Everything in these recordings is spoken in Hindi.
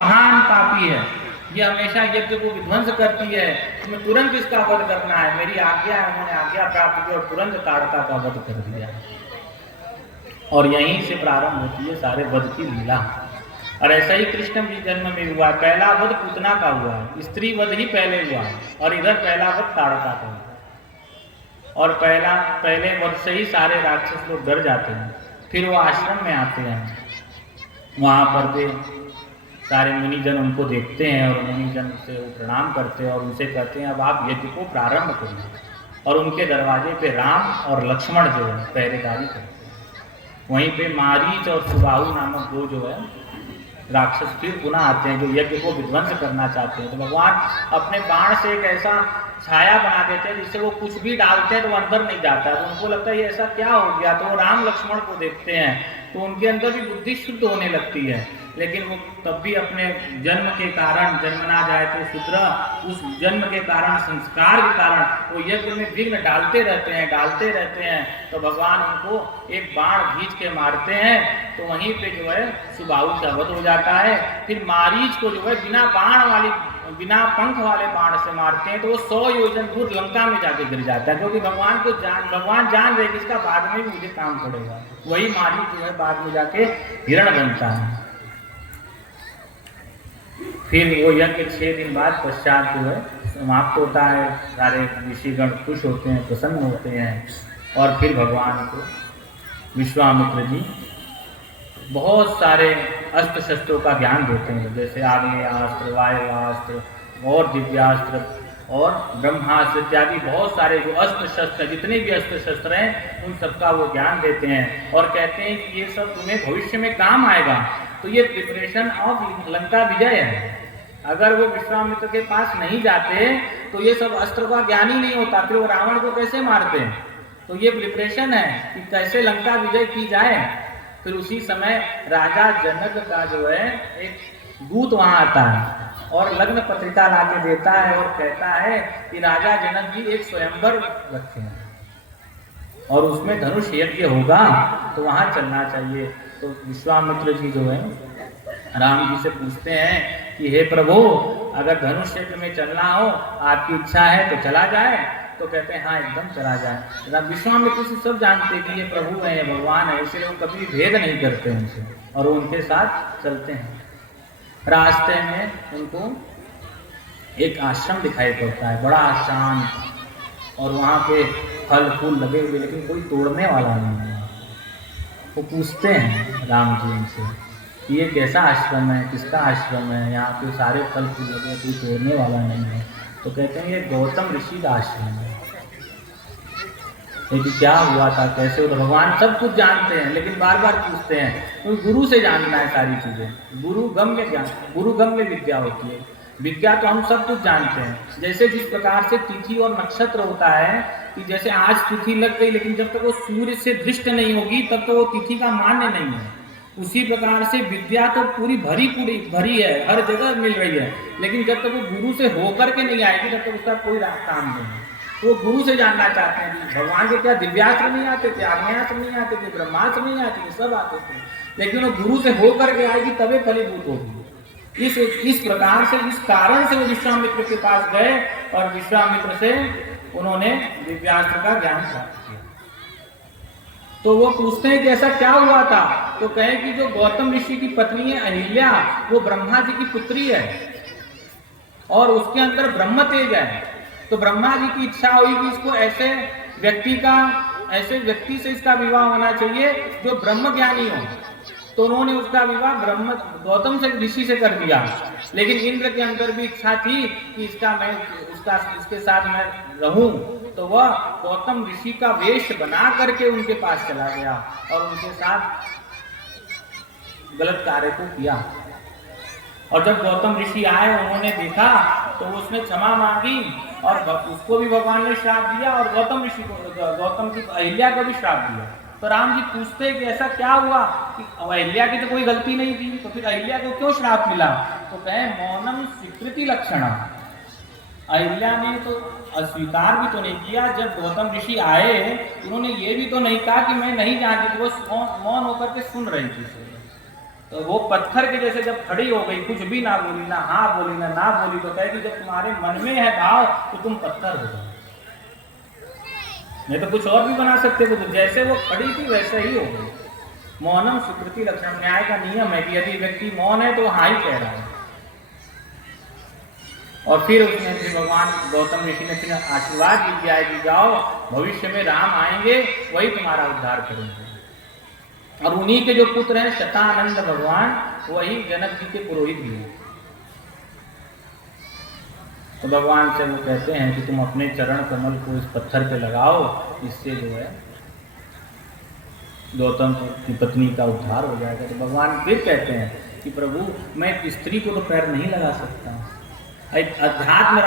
महान पापी है, ये हमेशा यज्ञ को विध्वंस करती है, तुम्हें तुरंत इसका वध करना है। मेरी आज्ञा है, उन्होंने आज्ञा प्राप्त की और तुरंत ताड़का का वध कर दिया। और यहीं से प्रारंभ होती है सारे वध की लीला। और ऐसा ही कृष्ण भी जन्म में हुआ। पहला वध पूतना का हुआ है, स्त्री वध ही पहले हुआ है, और इधर पहला वध ताड़का का हुआ। और पहले वध से ही सारे राक्षस लोग डर जाते हैं। फिर वो आश्रम में आते हैं, वहां पर वे सारे मुनिजन उनको देखते हैं और मुनिजन से वो प्रणाम करते हैं और उनसे कहते हैं अब आप यज्ञ को प्रारंभ करिए। और उनके दरवाजे पे राम और लक्ष्मण जो है पहरेदारी करते हैं। वहीं पे मारीच और सुबाहु नामक दो जो है राक्षस फिर पुनः आते हैं जो यज्ञ को विध्वंस करना चाहते हैं। तो भगवान अपने बाण से एक ऐसा छाया बना देते हैं जिससे वो कुछ भी डालते हैं तो अंदर नहीं जाता है। तो उनको लगता है ये ऐसा क्या हो गया, तो वो राम लक्ष्मण को देखते हैं तो उनके अंदर भी बुद्धि शुद्ध होने लगती है। लेकिन वो तब भी अपने जन्म के कारण, जन्मना जाए तो शूद्र, उस जन्म के कारण, संस्कार के कारण वो यज्ञ में विघ्न डालते रहते हैं। तो भगवान उनको एक बाण खींच के मारते हैं, तो वहीं पे जो है सुबाहु का वध हो जाता है। फिर मारीच को जो है बिना पंख वाले बाण से मारते हैं, तो वो 100 योजन दूर लंका में जाके गिर जाता है, क्योंकि भगवान जान रहे कि इसका बाद में भी मुझे काम पड़ेगा। वही मारीच जो है बाद में जाके हिरण बनता है। फिर वो यज्ञ 6 दिन बाद पश्चात जो है समाप्त होता है। सारे ऋषिगण खुश होते हैं, प्रसन्न होते हैं। और फिर भगवान को विश्वामित्र जी बहुत सारे अस्त्र शस्त्रों का ज्ञान देते हैं, जैसे आग्नेयास्त्र, वायुवास्त्र और दिव्यास्त्र और ब्रह्मास्त्र इत्यादि बहुत सारे जो अस्त्र शस्त्र, जितने भी अस्त्र शस्त्र हैं उन सबका वो ज्ञान देते हैं। और कहते हैं कि ये सब तुम्हें भविष्य में काम आएगा। तो ये प्रिपरेशन ऑफ लंका विजय है। अगर वो विश्वामित्र के पास नहीं जाते तो ये सब अस्त्र का ज्ञान ही नहीं होता, फिर वो रावण को कैसे मारते हैं। तो ये प्रिपरेशन है कि कैसे लंका विजय की जाए। फिर उसी समय राजा जनक का जो है एक दूत वहां आता है और लग्न पत्रिका लाके देता है और कहता है कि राजा जनक जी एक स्वयंवर रखे हैं और उसमें धनुष यज्ञ होगा, तो वहां चलना चाहिए। तो विश्वामित्र जी जो है राम जी से पूछते हैं कि हे प्रभु, अगर धनुष यज्ञ में चलना हो, आपकी इच्छा है तो चला जाए। तो कहते हैं हाँ, एकदम चला जाए। विश्वामित्र से सब जानते हैं कि ये प्रभु है, ये भगवान है, इसलिए वो कभी भेद नहीं करते उनसे और वो उनके साथ चलते हैं। रास्ते में उनको एक आश्रम दिखाई पड़ता है, बड़ा शांत, और वहाँ पे फल फूल लगे हुए, लेकिन कोई तोड़ने वाला नहीं है। वो पूछते हैं राम जी उनसे कि ये कैसा आश्रम है, किसका आश्रम है, यहाँ पे सारे फल फूल लगे, कोई तोड़ने वाला नहीं है। तो कहते हैं ये गौतम ऋषि का आश्रम है। लेकिन क्या हुआ था, कैसे हुआ, भगवान सब कुछ जानते हैं, लेकिन बार बार पूछते हैं, क्योंकि गुरु से जानना है सारी चीजें। गुरुगम्य विद्या होती है। विद्या तो हम सब कुछ जानते हैं। जैसे जिस प्रकार से तिथि और नक्षत्र होता है कि जैसे आज तिथि लग गई, लेकिन जब तक वो सूर्य से दृष्ट नहीं होगी तब तो वो तिथि का मान्य नहीं है। उसी प्रकार से विद्या तो पूरी भरी है, हर जगह मिल रही है, लेकिन जब तक वो गुरु से होकर के नहीं आएगी तब तक उसका कोई काम नहीं है। तो गुरु से जानना चाहते हैं कि भगवान के क्या दिव्यास्त्र नहीं आते थे, आग्नेयास्त्र नहीं आते थे, ब्रह्मास्त्र नहीं आते थे, सब आते थे, लेकिन वो गुरु से होकर के आएगी तभी फलीभूत होगी। इस प्रकार से, इस कारण से वो विश्वामित्र के पास गए और विश्वामित्र से उन्होंने दिव्यास्त्र का ज्ञान प्राप्त किया। तो वो पूछते हैं कि ऐसा क्या हुआ था। तो कहे कि जो गौतम ऋषि की पत्नी है अहिल्या, वो ब्रह्मा जी की पुत्री है और उसके अंदर ब्रह्म तेज है। तो ब्रह्मा जी की इच्छा हुई कि इसको ऐसे व्यक्ति से इसका विवाह होना चाहिए जो ब्रह्म ज्ञानी हो। तो उन्होंने उसका विवाह गौतम से ऋषि से कर दिया। लेकिन इंद्र के अंदर भी इच्छा थी कि इसके साथ मैं रहूं। तो वह गौतम ऋषि का वेश बना करके उनके पास चला गया और उनके साथ गलत कार्य को किया। और जब गौतम ऋषि आए, उन्होंने देखा तो उसने क्षमा मांगी और उसको भी भगवान ने श्राप दिया और गौतम की अहिल्या को भी श्राप दिया। तो राम जी पूछते कि ऐसा क्या हुआ कि अहिल्या की तो कोई गलती नहीं थी, तो फिर अहिल्या को क्यों श्राप मिला। तो कहे मौनम स्वीकृति लक्षणम, अहिल्या ने तो अस्वीकार भी तो नहीं किया। जब गौतम ऋषि आए उन्होंने ये भी तो नहीं कहा कि मैं नहीं जानती, वो मौन होकर के सुन रही थी। तो वो पत्थर के जैसे जब खड़ी हो गई, कुछ भी ना बोली, ना हाँ बोली ना बोली, तो कहेगी जब तुम्हारे मन में है भाव तो तुम पत्थर हो जाओ, नहीं तो कुछ और भी बना सकते थे। तो जैसे वो खड़ी थी वैसे ही हो गई। मौनम सुकृति लक्षण, न्याय का नियम है कि यदि व्यक्ति मौन है तो हाँ ही कह रहा है। और फिर उसने फिर भगवान गौतम ऋषि ने फिर आशीर्वाद दी दिया है कि जाओ, भविष्य में राम आएंगे, वही तुम्हारा उद्धार करेंगे। और उन्हीं के जो पुत्र हैं शतानंद भगवान, वही जनक जी के पुरोहित भी हैं। तो भगवान से वो कहते हैं कि तुम अपने चरण कमल को इस पत्थर पे लगाओ, इससे जो है गौतम की पत्नी का उद्धार हो जाएगा। तो भगवान फिर कहते हैं कि प्रभु मैं स्त्री को तो पैर नहीं लगा सकता। अध्यात्म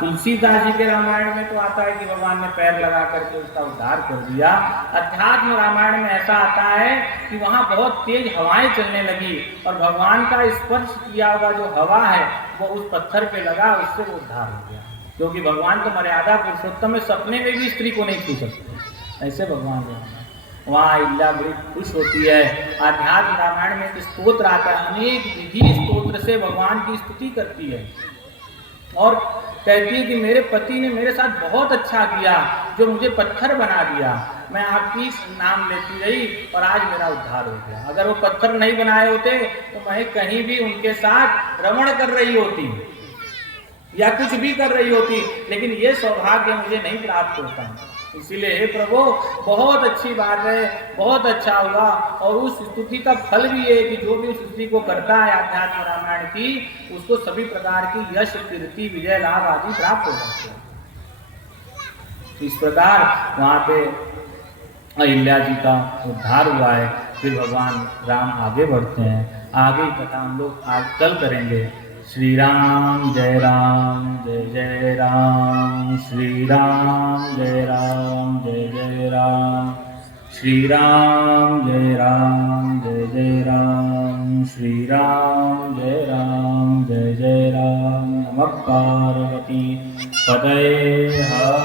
तुलसीदास जी के रामायण में तो आता है कि भगवान ने पैर लगा करके उसका उद्धार कर दिया। अध्यात्म रामायण में ऐसा आता है कि वहाँ बहुत तेज हवाएं चलने लगी और भगवान का स्पर्श किया हुआ जो हवा है वो उस पत्थर पे लगा, उससे वो उद्धार हो गया। क्योंकि भगवान तो मर्यादा पुरुषोत्तम में, सपने में भी स्त्री को नहीं छू सकते, ऐसे भगवान जो है। वहाँ अहिल्या बड़ी खुश होती है। आध्यात्म रामायण में एक स्तोत्र आता है, अनेक विधि स्तोत्र से भगवान की स्तुति करती है और कहती है कि मेरे पति ने मेरे साथ बहुत अच्छा किया, जो मुझे पत्थर बना दिया। मैं आपकी नाम लेती रही और आज मेरा उद्धार हो गया। अगर वो पत्थर नहीं बनाए होते तो मैं कहीं भी उनके साथ रमण कर रही होती या कुछ भी कर रही होती, लेकिन ये सौभाग्य मुझे नहीं प्राप्त होता। इसीलिए हे प्रभु, बहुत अच्छी बात है, बहुत अच्छा हुआ। और उस स्तुति का फल भी है कि जो भी उस स्तुति को करता है आध्यात्म रामायण की, उसको सभी प्रकार की यश, कीर्ति, विजय, लाभ आदि प्राप्त हो जाते हैं। इस प्रकार वहाँ पे अहिल्या जी का उद्धार हुआ है। फिर भगवान राम आगे बढ़ते हैं, आगे कथा हम लोग आज कल करेंगे। श्री राम जय राम जय जय राम, श्री राम जय राम जय जय राम, श्री राम जय राम जय जय राम, श्री राम जय राम जय जय राम। नमः पार्वती पतये हर